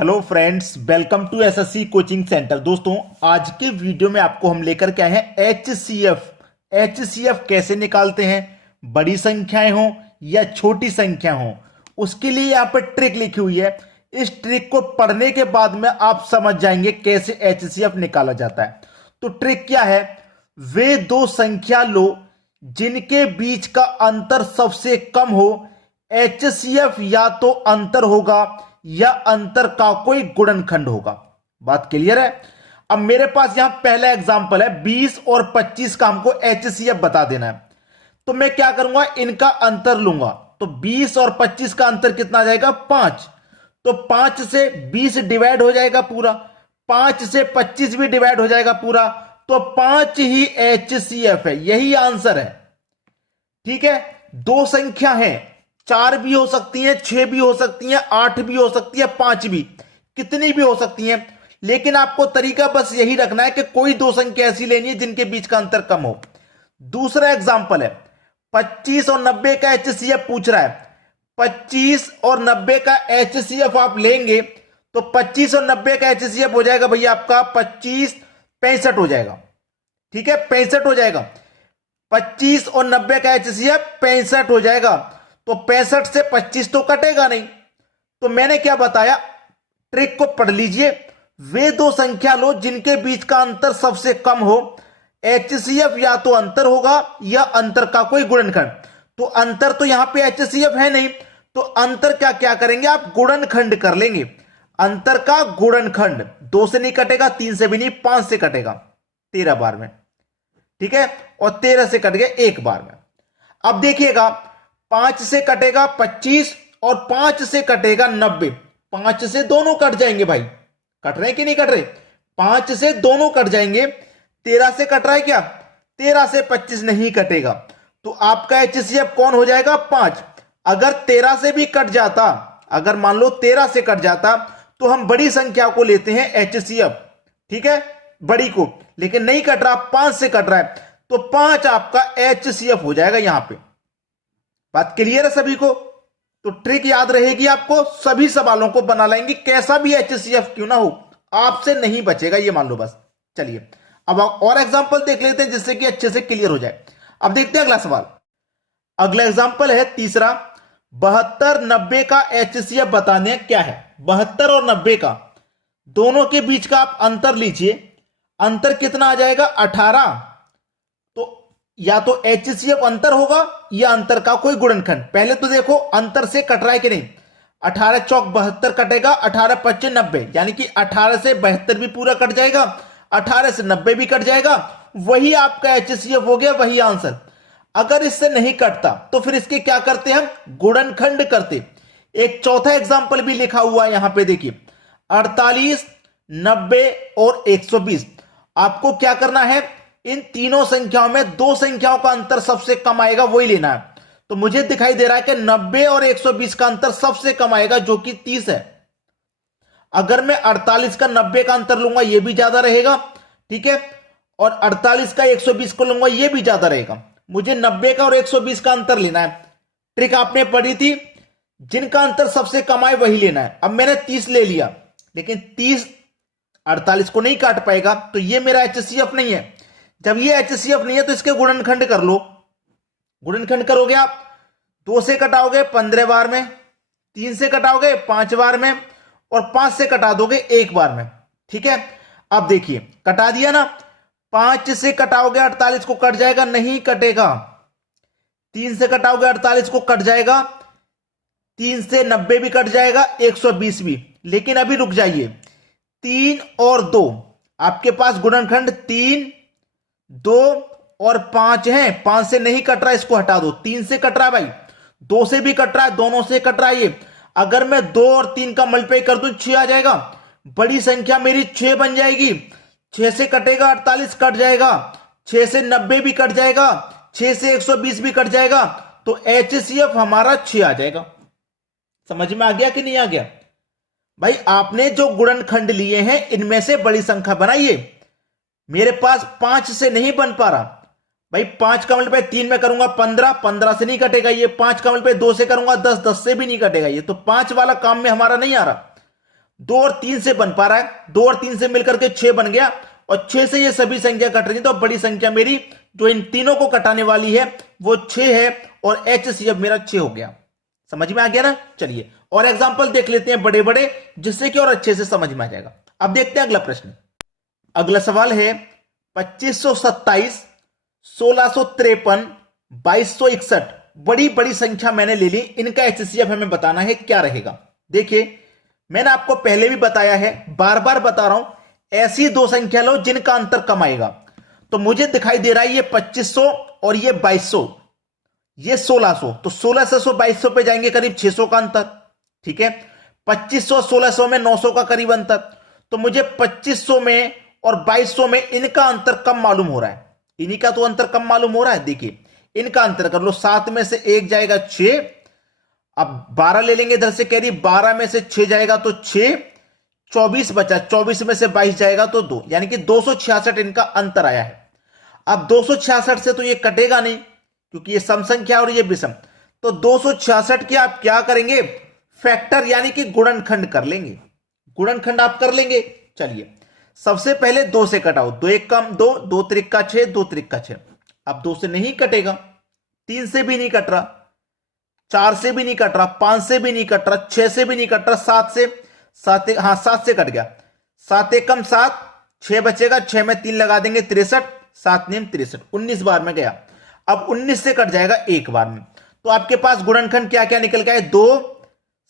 Hello friends, welcome to SSC coaching centre. दोस्तों, आज के वीडियो में आपको हम लेकर के आए हैं एचसीएफ। एचसीएफ कैसे निकालते हैं, बड़ी संख्याएं हो या छोटी संख्या हो, उसके लिए यहाँ पर ट्रिक लिखी हुई है। इस ट्रिक को पढ़ने के बाद में आप समझ जाएंगे कैसे एचसीएफ निकाला जाता है। तो ट्रिक क्या है? वे दो संख्या लो जिनके बीच का अंतर सबसे कम हो। एचसीएफ या तो अंतर होगा या अंतर का कोई गुणनखंड होगा। बात क्लियर है? अब मेरे पास यहां पहला एग्जांपल है, 20 और 25 का हमको एचसीएफ बता देना है। तो मैं क्या करूंगा, इनका अंतर लूंगा। तो 20 और 25 का अंतर कितना आ जाएगा? 5। तो 5 से 20 डिवाइड हो जाएगा पूरा, 5 से 25 भी डिवाइड हो जाएगा पूरा। तो 5 ही एचसीएफ है, यही आंसर है। ठीक है, दो संख्या है, 4 भी हो सकती है, 6 भी हो सकती है, 8 भी हो सकती है, 5 भी, कितनी भी हो सकती है। लेकिन आपको तरीका बस यही रखना है कि कोई दो संख्या ऐसी लेनी है जिनके बीच का अंतर कम हो। दूसरा एग्जांपल है, 25 और 90 का एचसीएफ पूछ रहा है। 25 और 90 का एचसीएफ आप लेंगे तो 25 और 90 का एचसीएफ हो जाएगा भैया आपका 25 65 हो जाएगा। ठीक है, 65 हो जाएगा। 25 और 90 का एचसीएफ 65 हो जाएगा। तो 65 से 25 तो कटेगा नहीं। तो मैंने क्या बताया, ट्रिक को पढ़ लीजिए। वे दो संख्या लो जिनके बीच का अंतर सबसे कम हो। एचसीएफ या तो अंतर होगा या अंतर का कोई गुणनखंड। तो अंतर तो यहां पे एचसीएफ है नहीं, तो अंतर का क्या करेंगे आप? गुणनखंड कर लेंगे। अंतर का गुणनखंड 2 से नहीं कटेगा, 3 से भी नहीं, 5 से कटेगा 13 बार में। ठीक है, और 13 से कट गया 1 बार में। अब देखिएगा, 5 से कटेगा 25 और 5 से कटेगा 90। 5 से दोनों कट जाएंगे भाई, कट रहे कि नहीं कट रहे? 5 से दोनों कट जाएंगे। 13 से कट रहा है क्या? 13 से 25 नहीं कटेगा। तो आपका एचसीएफ कौन हो जाएगा? 5। अगर 13 से भी कट जाता, अगर मान लो 13 से कट जाता, तो हम बड़ी संख्या को लेते हैं एचसीएफ। ठीक है, बड़ी को, लेकिन नहीं कट रहा, 5 से कट रहा है, तो 5 आपका एचसीएफ हो जाएगा यहां पे। बात क्लियर है सभी को? तो ट्रिक याद रहेगी आपको, सभी सवालों को बना लेंगे, कैसा भी एचसीएफ क्यों ना हो, आपसे नहीं बचेगा, ये मान लो बस। चलिए अब और एग्जांपल देख लेते हैं जिससे कि अच्छे से क्लियर हो जाए। अब देखते हैं अगला सवाल। अगला एग्जांपल है तीसरा, 72 90 का एचसीएफ बताने क्या है। 72 और 90 का दोनों के बीच का आप अंतर लीजिए। अंतर कितना आ जाएगा? 18। तो या तो एचसीएफ अंतर होगा या अंतर का कोई गुणनखंड। पहले तो देखो अंतर से कट रहा है कि नहीं। 18 चौक 72 कटेगा, 18 25 90, यानी कि 18 से 72 भी पूरा कट जाएगा, 18 से 90 भी कट जाएगा। वही आपका एचसीएफ हो गया, वही आंसर। अगर इससे नहीं कटता तो फिर इसके क्या करते हम? गुणनखंड करते। एक चौथा एग्जांपल भी लिखा हुआ है यहां पे, देखिए 48 90 और 120। आपको क्या करना है, इन तीनों संख्याओं में दो संख्याओं का अंतर सबसे कम आएगा, वही लेना है। तो मुझे दिखाई दे रहा है कि 90 और 120 का अंतर सबसे कम आएगा, जो कि 30 है। अगर मैं 48 का 90 का अंतर लूंगा, यह भी ज्यादा रहेगा। ठीक है, और 48 का 120 को लूंगा, यह भी ज्यादा रहेगा। मुझे 90 का और 120 का अंतर लेना है। ट्रिक आपने पढ़ी थी, जिनका अंतर सबसे कम आए वही लेना है। अब मैंने 30 ले लिया, लेकिन 30 48 को नहीं काट पाएगा, तो यह मेरा एचसीएफ नहीं है। जब ये एचसीएफ नहीं है तो इसके गुणनखंड कर लो। गुणनखंड करोगे आप, 2 से कटाओगे 15 बार में, 3 से कटाओगे 5 बार में, और 5 से कटा दोगे 1 बार में। ठीक है, अब देखिए कटा दिया ना। 5 से कटाओगे 48 को, कट जाएगा? नहीं कटेगा। 3 से कटाओगे 48 को, कट जाएगा। 3 से 90 भी कट जाएगा, 120 भी। लेकिन अभी रुक जाइए, 3 और 2 आपके पास गुणनखंड 3 2 और 5 है। 5 से नहीं कट रहा, इसको हटा दो। 3 से कट रहा है भाई, 2 से भी कट रहा है, दोनों से कट रहा है ये। अगर मैं 2 और 3 का मल्टीप्लाई कर दूं, 6 आ जाएगा। बड़ी संख्या मेरी 6 बन जाएगी। 6 से कटेगा 48, कट जाएगा। 6 से 90 भी कट जाएगा, 6 से 120 भी कट जाएगा। तो एचसीएफ हमारा 6 आ जाएगा। समझ में आ गया कि नहीं आ गया? भाई आपने जो गुणनखंड लिए हैं इनमें से बड़ी संख्या बनाइए। मेरे पास 5 से नहीं बन पा रहा भाई। 5 का मल्टीप्लाई 3 में करूंगा 15, 15 से नहीं कटेगा ये। 5 का मल्टीप्लाई 2 से करूंगा 10, 10 से भी नहीं कटेगा ये। तो 5 वाला काम में हमारा नहीं आ रहा। 2 और 3 से बन पा रहा है, 2 और 3 से मिलकर के 6 बन गया, और 6 से ये सभी संख्या कट रही है, तो बड़ी संख्या मेरी जो इन तीनों को कटाने वाली है वो 6 है, और HCF मेरा 6 हो गया। समझ में आ गया ना। चलिए और एग्जांपल देख लेते हैं बड़े बड़े, जिससे कि और अच्छे से समझ में आ जाएगा। अब देखते हैं अगला प्रश्न। अगला सवाल है 2527, 1653, 2261, बड़ी बड़ी संख्या मैंने ले ली, इनका HCF हमें बताना है, क्या रहेगा। देखिए मैंने आपको पहले भी बताया है, बार बार बता रहा हूं, ऐसी दो संख्या लो जिनका अंतर कम आएगा। तो मुझे दिखाई दे रहा है ये 2500 और ये 2200, ये 1600, तो 1600 से 2200 पे जाएंगे, करीब 600 का अंतर। ठीक है, 2500 1600 में 900 का करीब अंतर। तो मुझे 2500 में और 2200 में इनका अंतर कम मालूम हो रहा है, इन्हीं का तो अंतर कम मालूम हो रहा है। देखिए इनका अंतर कर लो, 7 में से 1 जाएगा 6, अब 12 ले लेंगे इधर से, कह रही 12 में से 6 जाएगा तो 6, 24 बचा, 24 में से 22 जाएगा तो 2, यानी कि 266 इनका अंतर आया है। अब 266 से तो ये कटेगा नहीं, क्योंकि ये सम संख्या और ये विषम, तो 266 के आप क्या करेंगे, फैक्टर यानी कि गुणनखंड कर लेंगे, गुणनखंड आप कर लेंगे। चलिए सबसे पहले 2 से कटाओ, 2 एक कम 2, 2 त्रिका 6, 2 त्रिका 6। अब 2 से नहीं कटेगा, 3 से भी नहीं कट रहा, 4 से भी नहीं कट रहा, 5 से भी नहीं कट रहा, 6 से भी नहीं कट रहा, 7 से, 7 से कट गया, 7 एक कम 7, 6 बचेगा, 6 में 3 लगा देंगे 63, 7 नेम 63, 19 बार में गया। अब 19 से कट जाएगा एक बार में, तो आपके पास गुणनखंड क्या क्या निकल के आए, 2,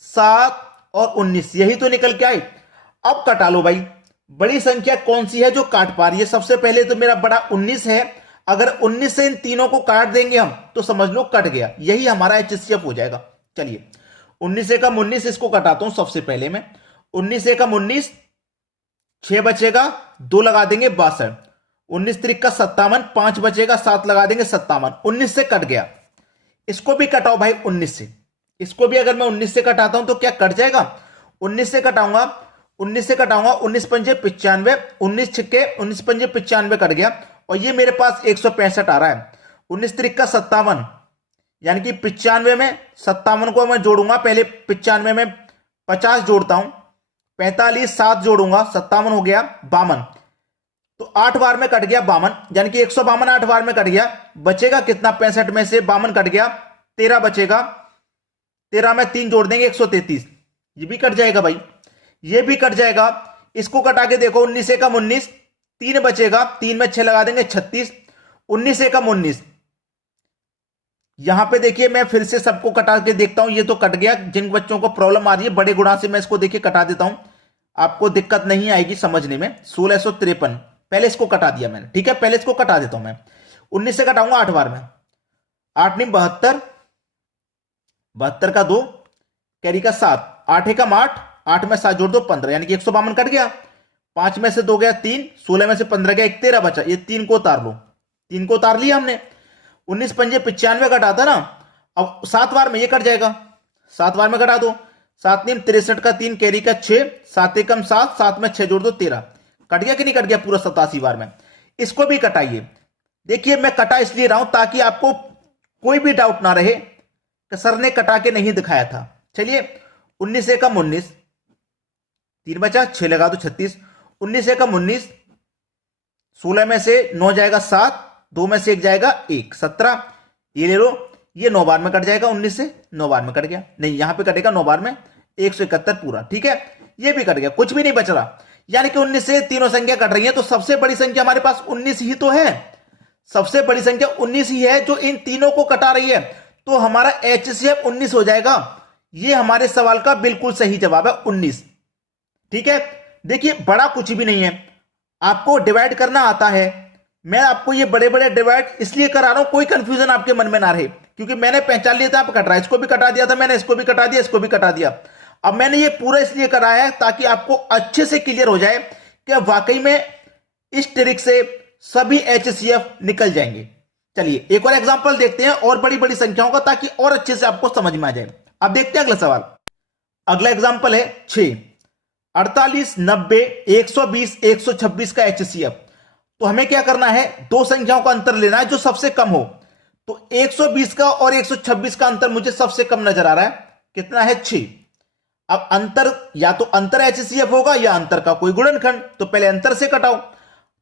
7 और 19, यही तो निकल के आए। अब कटा लो भाई, बड़ी संख्या कौन सी है जो काट पा रही है। सबसे पहले तो मेरा बड़ा 19 है, अगर 19 से इन तीनों को काट देंगे हम तो समझ लो कट गया, यही हमारा HCF हो जाएगा। चलिए 19 एकम 19, इसको कटाता हूं सबसे पहले मैं, 19 एकम 19, 6 बचेगा, 2 लगा देंगे 62, 19 त्रिक का 57, 5 बचेगा, 7 लगा देंगे 57, 19 से कट गया। इसको भी कटाओ भाई 19 से, इसको भी अगर मैं 19 से कटाता हूं तो क्या कट जाएगा, 19 से कटाऊंगा, 19 से कटाऊंगा, 19 पंजे 95, 19 छिक्के 19 पंजे 95 कट गया, और ये मेरे पास 165 आ रहा है। 19 त्रिक का 57, यानी कि 95 में 57 को मैं जोड़ूंगा, पहले 95 में 50 जोड़ता हूं, 45 7 जोड़ूंगा, 57 हो गया, 52, तो 8 बार में कट गया 52, यानी कि 152 8 बार में कट गया। बचेगा कितना, 65 में से 52 कट गया, 13 बचेगा, 13 में 3 जोड़ देंगे 133, ये भी कट जाएगा भाई, ये भी कट जाएगा। इसको कटा के देखो, 19 एकम 19, 3 बचेगा, 3 में 6 लगा देंगे 36, 19 एकम 19। यहां पे देखिए मैं फिर से सबको कटा के देखता हूं, ये तो कट गया। जिन बच्चों को प्रॉब्लम आ रही है बड़े गुणा से, मैं इसको देखिए कटा देता हूं, आपको दिक्कत नहीं आएगी समझने में। 1653 पहले इसको कटा दिया मैंने, ठीक है, पहले इसको कटा देता हूं मैं। 19 से कटाऊंगा 8 बार में, 8 नहीं 72, 72 का 2, कैरी का 7, 8 एकम 8, 8 में 7 जोड़ दो 15, यानी कि 152 कट गया। 5 में से 2 गया 3, 16 में से 15 गया 1, 13 बचा, ये 3 को उतार लो, 3 को उतार लिया हमने। 19 पंजे 95 कटा था ना, अब 7 बार में ये कट जाएगा, 7 बार में कटा दो, 7 नीम 63 का 3, कैरी का 6, 7 एकम 7, 7 में 6 जोड़ दो 13, कट गया कि नहीं कट गया पूरा 87 बार में। इसको भी कटाइए, देखिए मैं कटा इसलिए रहा हूं ताकि आपको कोई भी डाउट ना रहे कि सर ने कटा के नहीं दिखाया था। चलिए 19 एकम 19, 3 बचा, 6 लगा दो 36, 19 एकम 19, 16 में से 9 जाएगा 7, 2 में से 1 जाएगा 1, 17, ये ले लो, ये 9 बार में कट जाएगा, 19 से 9 बार में कट गया, नहीं यहां पे कटेगा 9 बार में, 171 पूरा, ठीक है, ये भी कट गया, कुछ भी नहीं बच रहा। यानी कि 19 से तीनों संख्या कट रही है, तो सबसे बड़ी संख्या हमारे पास 19 ही तो है, सबसे बड़ी संख्या 19 ही है जो इन तीनों को कटा रही है, तो हमारा HCF 19 हो जाएगा। ये हमारे सवाल का बिल्कुल सही जवाब है 19, ठीक है। देखिए बड़ा कुछ भी नहीं है, आपको डिवाइड करना आता है, मैं आपको ये बड़े बड़े डिवाइड इसलिए करा रहा हूं कोई कंफ्यूजन आपके मन में ना रहे, क्योंकि मैंने पहचान लिया था आप कट रहा है, इसको भी कटा दिया था मैंने, इसको भी कटा दिया, इसको भी कटा दिया। अब मैंने ये पूरा इसलिए कराया है ताकि आपको अच्छे से क्लियर हो जाए कि वाकई में इस ट्रिक से सभी HCF निकल जाएंगे। चलिए एक और एग्जांपल देखते हैं और बड़ी बड़ी संख्याओं का, ताकि और अच्छे से आपको समझ में आ जाए। अब देखते हैं अगला सवाल। अगला एग्जांपल है 6, 48, 90, 120, 126 का HCF। तो हमें क्या करना है, दो संख्याओं का अंतर लेना है जो सबसे कम हो। तो 120 का और 126 का अंतर मुझे सबसे कम नजर आ रहा है, कितना है 6। अब अंतर, या तो अंतर HCF होगा या अंतर का कोई गुणनखंड। तो पहले अंतर से कटाओ,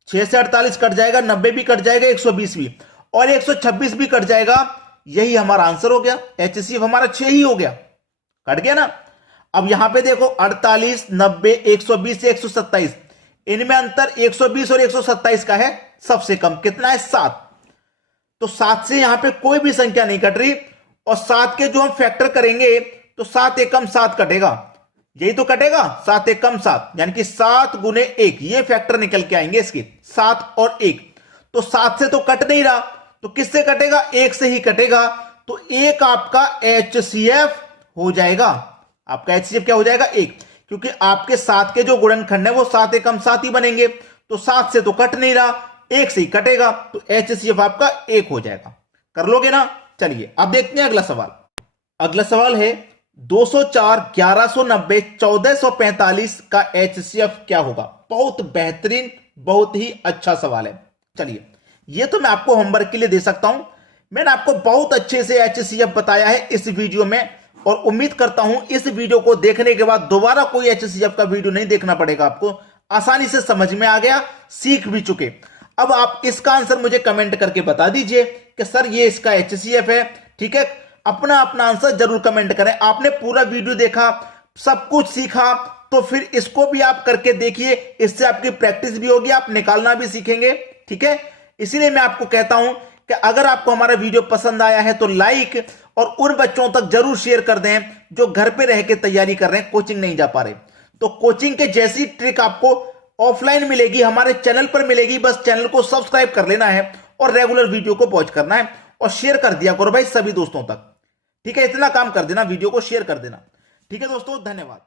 6 से 48 कट जाएगा, 90 भी कट जाएगा, 120 भी, और 126 भी कट जाएगा। यही हमारा आंसर हो गया। HCF हमारा 6 ही हो गया, कट गया ना। अब यहां पे देखो 48, 90, 120 से 127, इनमें अंतर 120 और 127 का है सबसे कम, कितना है 7। तो 7 से यहां पे कोई भी संख्या नहीं कट रही, और 7 के जो हम फैक्टर करेंगे तो 7 एकम 7 कटेगा, यही तो कटेगा, 7 एकम 7, यानी कि 7 गुने 1, ये फैक्टर निकल के आएंगे इसके, 7 और 1। तो 7 से तो कट नहीं रहा, तो किससे कटेगा, 1 से ही कटेगा। तो 1 आपका HCF हो जाएगा। आपका HCF क्या हो जाएगा, 1, क्योंकि आपके 7 के जो गुणनखंड है वो 7 एकम 7 ही बनेंगे। तो 7 से तो कट नहीं रहा, 1 से ही कटेगा, तो HCF आपका 1 हो जाएगा। कर लोगे ना। चलिए अब देखते हैं अगला सवाल। अगला सवाल है 204, 1190, 1445 का HCF क्या होगा। बहुत बेहतरीन, बहुत ही अच्छा सवाल है। चलिए, ये तो मैं आपको होमवर्क के लिए दे सकता हूं। मैंने आपको बहुत अच्छे से HCF बताया है इस वीडियो में, और उम्मीद करता हूं इस वीडियो को देखने के बाद दोबारा कोई HCF का वीडियो नहीं देखना पड़ेगा आपको। आसानी से समझ में आ गया, सीख भी चुके। अब आप इसका आंसर मुझे कमेंट करके बता दीजिए कि सर ये इसका HCF है। ठीक है, अपना अपना आंसर जरूर कमेंट करें। आपने पूरा वीडियो देखा, सब कुछ सीखा, तो फिर इसको भी आप करके देखिए, इससे आपकी प्रैक्टिस भी होगी, आप निकालना भी सीखेंगे। ठीक है, इसीलिए मैं आपको कहता हूं कि अगर आपको हमारा वीडियो पसंद आया है तो लाइक, और उन बच्चों तक जरूर शेयर कर दें जो घर पे रह के तैयारी कर रहे हैं, कोचिंग नहीं जा पा रहे। तो कोचिंग के जैसी ट्रिक आपको ऑफलाइन मिलेगी, हमारे चैनल पर मिलेगी। बस चैनल को सब्सक्राइब कर लेना है और रेगुलर वीडियो को वॉच करना है, और शेयर कर दिया करो भाई सभी दोस्तों तक। ठीक है, इतना काम कर देना, वीडियो को शेयर कर देना। ठीक है दोस्तों, धन्यवाद।